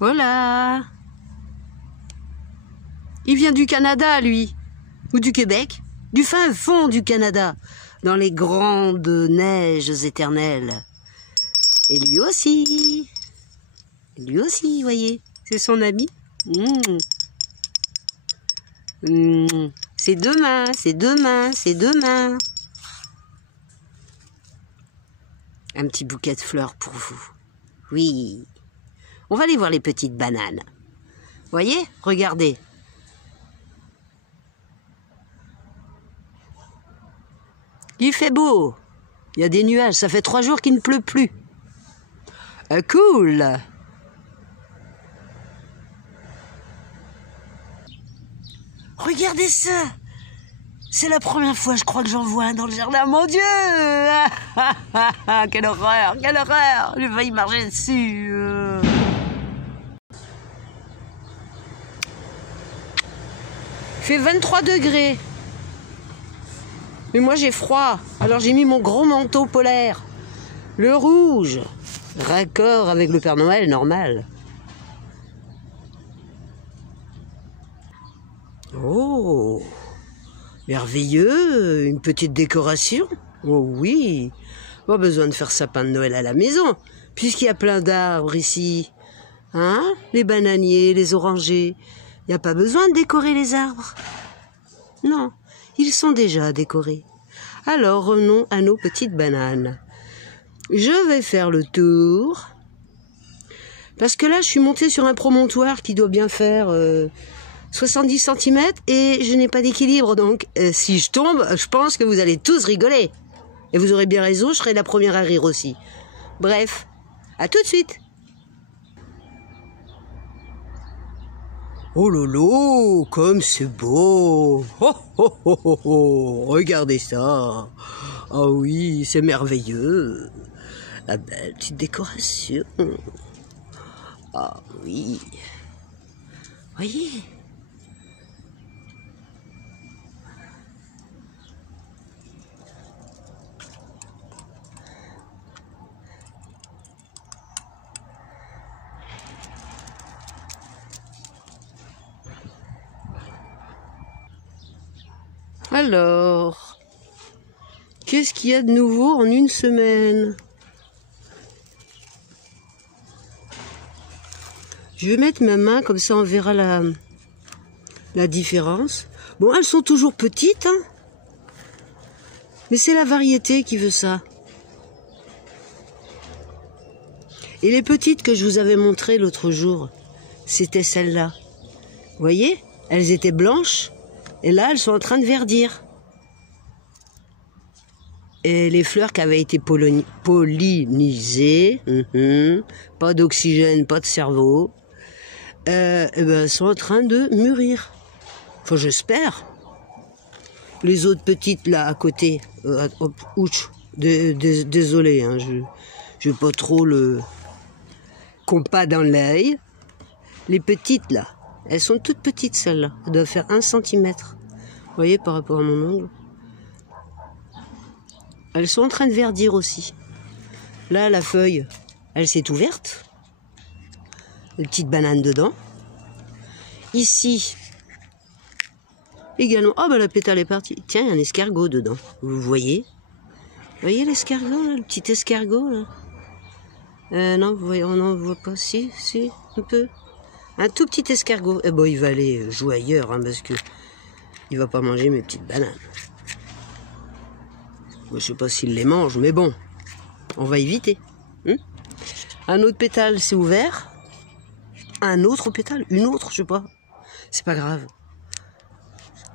Voilà. Il vient du Canada, lui. Ou du Québec. Du fin fond du Canada. Dans les grandes neiges éternelles. Et lui aussi. Lui aussi, voyez. C'est son ami. C'est demain, c'est demain, c'est demain. Un petit bouquet de fleurs pour vous. Oui. On va aller voir les petites bananes. Voyez, regardez. Il fait beau. Il y a des nuages. Ça fait 3 jours qu'il ne pleut plus. Cool. Regardez ça. C'est la première fois, je crois, que j'en vois un dans le jardin. Mon Dieu. Quelle horreur, quelle horreur. J'ai failli marcher dessus. Il fait 23 degrés. Mais moi j'ai froid, alors j'ai mis mon gros manteau polaire. Le rouge, raccord avec le Père Noël, normal. Oh, merveilleux, une petite décoration. Oh oui, pas besoin de faire sapin de Noël à la maison, puisqu'il y a plein d'arbres ici. Hein, les bananiers, les orangers. Il n'y a pas besoin de décorer les arbres. Non. Ils sont déjà décorés. Alors, revenons à nos petites bananes. Je vais faire le tour. Parce que là, je suis montée sur un promontoire qui doit bien faire 70 cm et je n'ai pas d'équilibre. Donc, si je tombe, je pense que vous allez tous rigoler. Et vous aurez bien raison, je serai la première à rire aussi. Bref, à tout de suite. Oh lolo, comme c'est beau. Oh, oh, oh, oh, oh. Regardez ça. Ah oui, c'est merveilleux. La belle petite décoration. Ah oui. Voyez. Alors, qu'est-ce qu'il y a de nouveau en une semaine? Je vais mettre ma main, comme ça on verra la différence. Bon, elles sont toujours petites, hein, mais c'est la variété qui veut ça. Et les petites que je vous avais montrées l'autre jour, c'était celles-là. Vous voyez? Elles étaient blanches. Et là, elles sont en train de verdir. Et les fleurs qui avaient été pollinisées, pas d'oxygène, pas de cerveau, elles sont en train de mûrir. Enfin, j'espère. Les autres petites, là, à côté, ouch, désolé, hein, je veux pas trop le compas dans l'œil. Les petites, là, elles sont toutes petites, celles-là. Elles doivent faire 1 cm. Vous voyez, par rapport à mon ongle. Elles sont en train de verdir aussi. Là, la feuille, elle s'est ouverte. Une petite banane dedans. Ici, également. Oh, bah la pétale est partie. Tiens, il y a un escargot dedans. Vous voyez? Vous voyez l'escargot, là, le petit escargot, là? Non, vous voyez, on n'en voit pas. Si, un peu. Un tout petit escargot. Eh ben, il va aller jouer ailleurs, hein, parce que il va pas manger mes petites bananes. Moi, je sais pas s'il les mange, mais bon, on va éviter. Un autre pétale, c'est ouvert. Un autre pétale, une autre, je sais pas. C'est pas grave.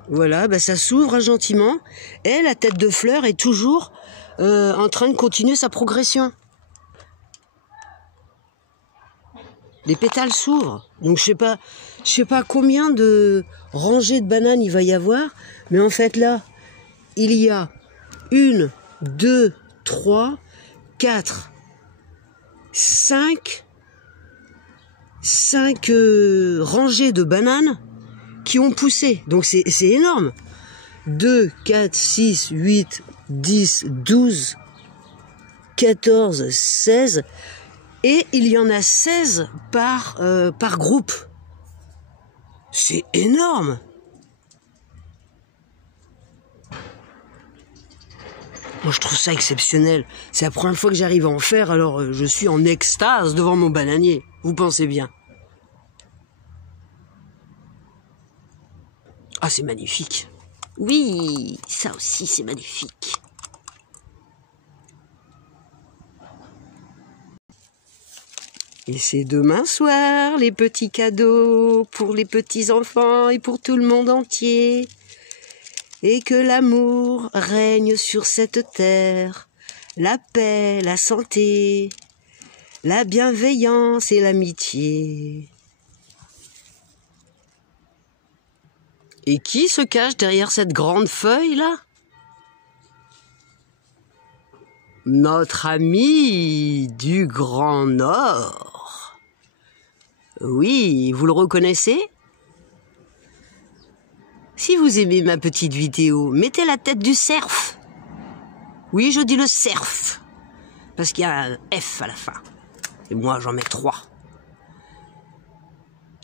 Voilà, bah ça s'ouvre gentiment. Et la tête de fleur est toujours en train de continuer sa progression. Les pétales s'ouvrent. Donc je sais pas combien de rangées de bananes il va y avoir, mais en fait là, il y a 1, 2, 3, 4, 5 rangées de bananes qui ont poussé. Donc c'est énorme. 2, 4, 6, 8, 10, 12, 14, 16... Et il y en a 16 par groupe. C'est énorme. Moi, je trouve ça exceptionnel. C'est la première fois que j'arrive à en faire, alors je suis en extase devant mon bananier. Vous pensez bien. Ah, c'est magnifique. Oui, ça aussi, c'est magnifique. Et c'est demain soir, les petits cadeaux pour les petits enfants et pour tout le monde entier. Et que l'amour règne sur cette terre, la paix, la santé, la bienveillance et l'amitié. Et qui se cache derrière cette grande feuille-là? Notre ami du Grand Nord. Oui, vous le reconnaissez? Si vous aimez ma petite vidéo, mettez la tête du cerf. Oui, je dis le cerf, parce qu'il y a un F à la fin. Et moi, j'en mets 3.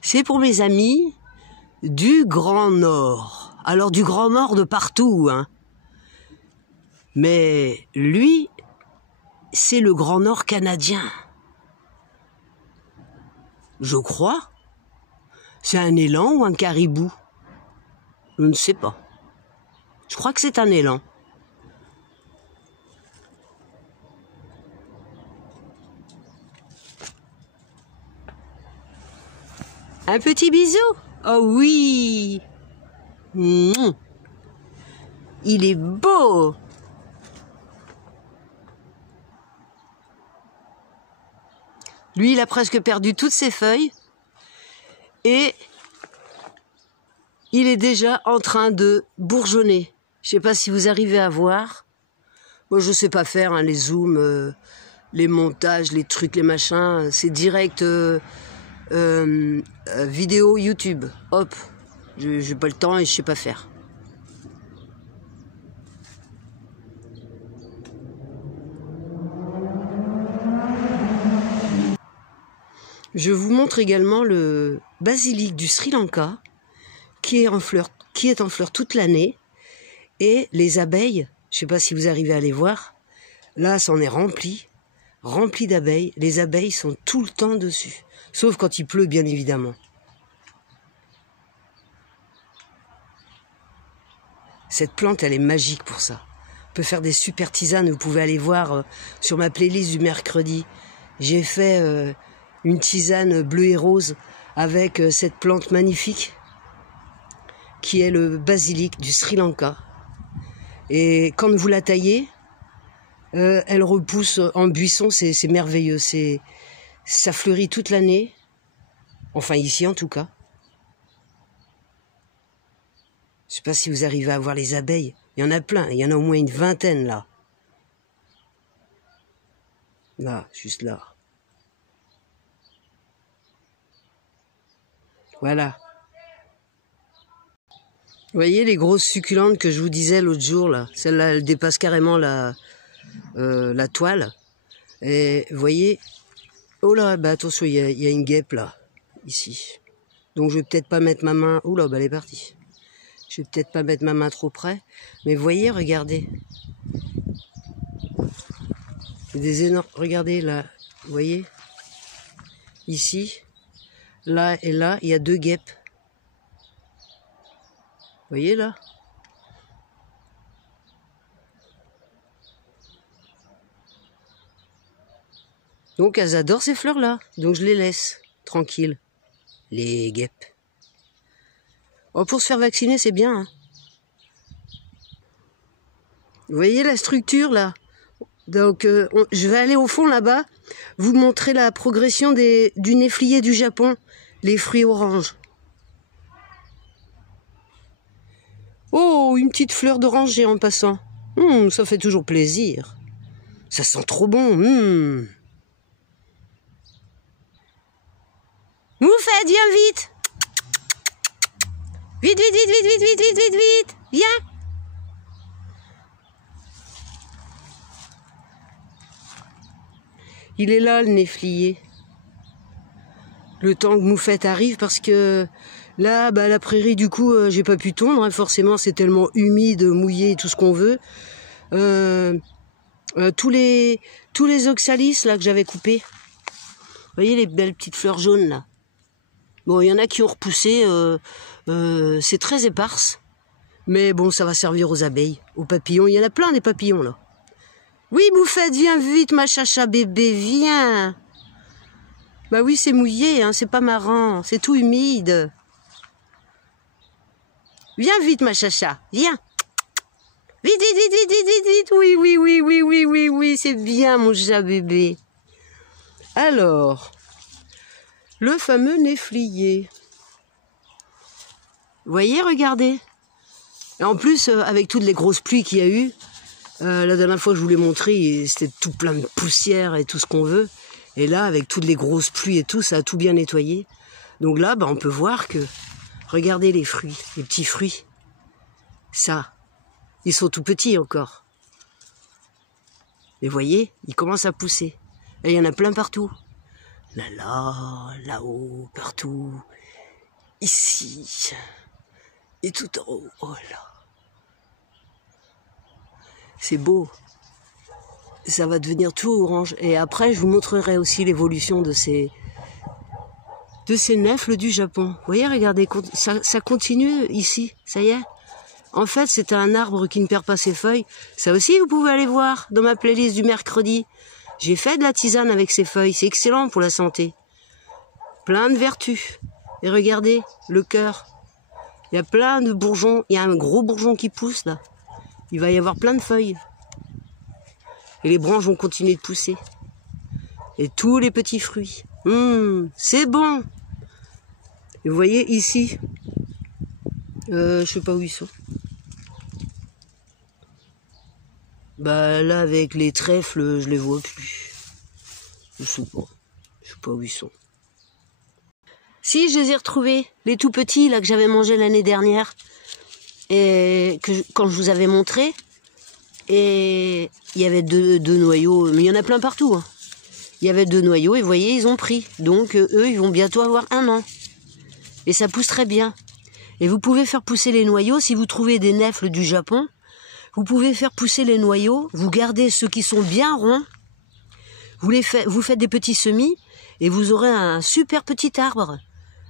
C'est pour mes amis du Grand Nord. Alors, du Grand Nord de partout, hein. Mais lui, c'est le Grand Nord canadien. Je crois. C'est un élan ou un caribou? Je ne sais pas. Je crois que c'est un élan. Un petit bisou? Oh oui! Il est beau! Lui, il a presque perdu toutes ses feuilles. Et il est déjà en train de bourgeonner. Je ne sais pas si vous arrivez à voir. Moi, je ne sais pas faire hein, les zooms, les montages, les trucs, les machins. C'est direct vidéo YouTube. Hop, j'ai pas le temps et je sais pas faire. Je vous montre également le basilic du Sri Lanka qui est en fleur toute l'année. Et les abeilles, je ne sais pas si vous arrivez à les voir, là, c'en est rempli d'abeilles. Les abeilles sont tout le temps dessus, sauf quand il pleut, bien évidemment. Cette plante, elle est magique pour ça. On peut faire des super tisanes, vous pouvez aller voir sur ma playlist du mercredi. J'ai fait une tisane bleue et rose avec cette plante magnifique qui est le basilic du Sri Lanka. Et quand vous la taillez, elle repousse en buisson, c'est merveilleux. Ça fleurit toute l'année, enfin ici en tout cas. Je ne sais pas si vous arrivez à voir les abeilles. Il y en a plein, il y en a au moins une vingtaine là. Là, juste là. Voilà. Vous voyez les grosses succulentes que je vous disais l'autre jour là, celle-là elle dépasse carrément la toile. Et vous voyez, oh là, bah attention, il y a une guêpe là, ici. Donc je vais peut-être pas mettre ma main, oh là, bah elle est partie. Je vais peut-être pas mettre ma main trop près, mais vous voyez, regardez. Des énormes, regardez là, vous voyez, ici, là et là, il y a 2 guêpes. Vous voyez là? Donc elles adorent ces fleurs-là. Donc je les laisse tranquilles. Les guêpes. Oh, pour se faire vacciner, c'est bien. Hein. Vous voyez la structure là? Donc je vais aller au fond là-bas, vous montrer la progression du néflier du Japon, les fruits oranges. Oh, une petite fleur d'oranger en passant. Ça fait toujours plaisir. Ça sent trop bon. Vous faites, viens vite. Vite, vite, vite, vite, vite, vite, vite, vite, vite. Viens. Il est là, le néflier. Le temps que Moufette arrive, parce que là, bah, la prairie, du coup, j'ai pas pu tondre. Hein, forcément, c'est tellement humide, mouillé, tout ce qu'on veut. Tous les oxalis là que j'avais coupés. Vous voyez les belles petites fleurs jaunes là. Bon, il y en a qui ont repoussé. C'est très éparse. Mais bon, ça va servir aux abeilles, aux papillons. Il y en a plein des papillons là. Oui, Moufette, viens vite, ma chacha bébé, viens. Bah oui, c'est mouillé, hein, c'est pas marrant, c'est tout humide. Viens vite, ma chacha, viens. Vite, vite, vite, vite, vite, vite, vite. Oui, oui, oui, oui, oui, oui, oui, c'est bien, mon chat bébé. Alors, le fameux néflier. Vous voyez, regardez. Et en plus, avec toutes les grosses pluies qu'il y a eu, la dernière fois que je vous l'ai montré, c'était tout plein de poussière et tout ce qu'on veut. Et là, avec toutes les grosses pluies et tout, ça a tout bien nettoyé. Donc là, bah, on peut voir que, regardez les fruits, les petits fruits. Ça, ils sont tout petits encore. Et vous voyez, ils commencent à pousser. Et il y en a plein partout. Là, là-haut, partout. Ici. Et tout en haut. Oh là. C'est beau. Ça va devenir tout orange. Et après, je vous montrerai aussi l'évolution de ces nèfles du Japon. Vous voyez, regardez, ça continue ici. Ça y est. En fait, c'est un arbre qui ne perd pas ses feuilles. Ça aussi, vous pouvez aller voir dans ma playlist du mercredi. J'ai fait de la tisane avec ces feuilles. C'est excellent pour la santé. Plein de vertus. Et regardez, le cœur. Il y a plein de bourgeons. Il y a un gros bourgeon qui pousse, là. Il va y avoir plein de feuilles. Et les branches vont continuer de pousser. Et tous les petits fruits. C'est bon. Et vous voyez, ici, je sais pas où ils sont. Bah là, avec les trèfles, je les vois plus. Je sais pas où ils sont. Si, je les ai retrouvés, les tout petits là que j'avais mangés l'année dernière et quand je vous avais montré. Et il y avait deux noyaux, mais il y en a plein partout. Hein. Il y avait 2 noyaux et vous voyez, ils ont pris. Donc eux, ils vont bientôt avoir 1 an. Et ça pousse très bien. Et vous pouvez faire pousser les noyaux si vous trouvez des nèfles du Japon. Vous pouvez faire pousser les noyaux. Vous gardez ceux qui sont bien ronds. Vous faites des petits semis et vous aurez un super petit arbre.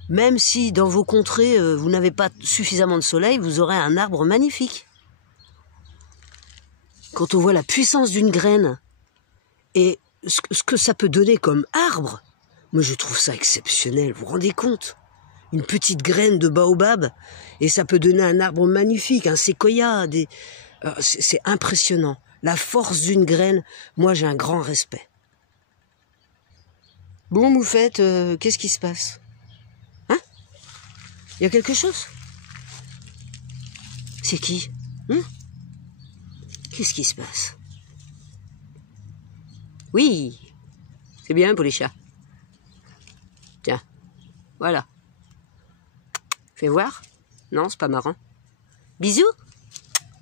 Même si dans vos contrées, vous n'avez pas suffisamment de soleil, vous aurez un arbre magnifique. Quand on voit la puissance d'une graine et ce que ça peut donner comme arbre, moi je trouve ça exceptionnel. Vous vous rendez compte? Une petite graine de baobab et ça peut donner un arbre magnifique, un séquoia. C'est impressionnant. La force d'une graine, moi j'ai un grand respect. Bon, Moufette, qu'est-ce qui se passe? Hein? Il y a quelque chose? C'est qui? Qu'est-ce qui se passe? Oui, c'est bien pour les chats. Tiens, voilà. Fais voir. Non, c'est pas marrant. Bisous.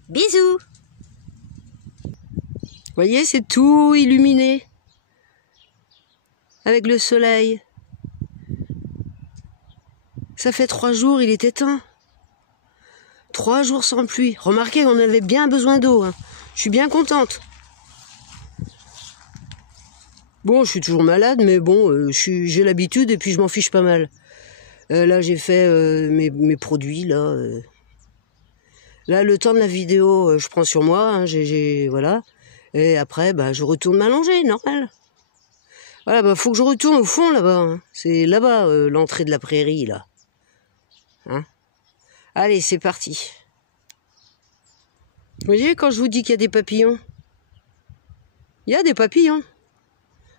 Bisous. Vous voyez, c'est tout illuminé. Avec le soleil. Ça fait 3 jours, il est éteint. 3 jours sans pluie. Remarquez, on avait bien besoin d'eau. Hein. Je suis bien contente. Bon, je suis toujours malade, mais bon, j'ai l'habitude et puis je m'en fiche pas mal. Là, j'ai fait mes produits, là. Là, le temps de la vidéo, je prends sur moi, hein, voilà. Et après, bah, je retourne m'allonger, normal. Voilà, bah, faut que je retourne au fond, là-bas. Hein. C'est là-bas, l'entrée de la prairie, là. Hein? Allez, c'est parti. Vous voyez, quand je vous dis qu'il y a des papillons, il y a des papillons.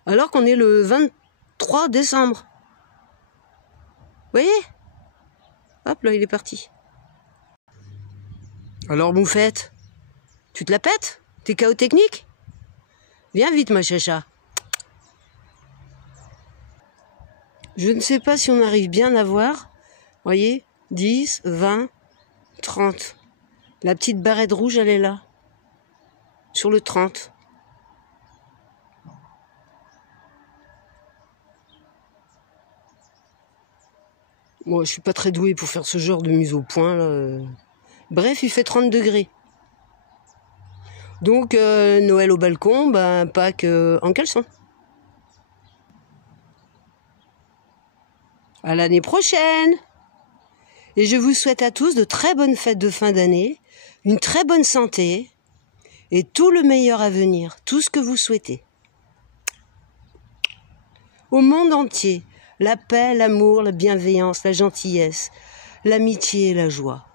Alors qu'on est le 23 décembre. Vous voyez? Hop, là, il est parti. Alors, Moufette, tu te la pètes? T'es KO technique? Viens vite, ma chacha. Je ne sais pas si on arrive bien à voir. Voyez? 10, 20, 30. La petite barrette rouge, elle est là. Sur le 30. Moi, je suis pas très douée pour faire ce genre de mise au point, là. Bref, il fait 30 degrés. Donc, Noël au balcon, ben, Pâques en caleçon. À l'année prochaine! Et je vous souhaite à tous de très bonnes fêtes de fin d'année, une très bonne santé et tout le meilleur à venir, tout ce que vous souhaitez. Au monde entier, la paix, l'amour, la bienveillance, la gentillesse, l'amitié et la joie.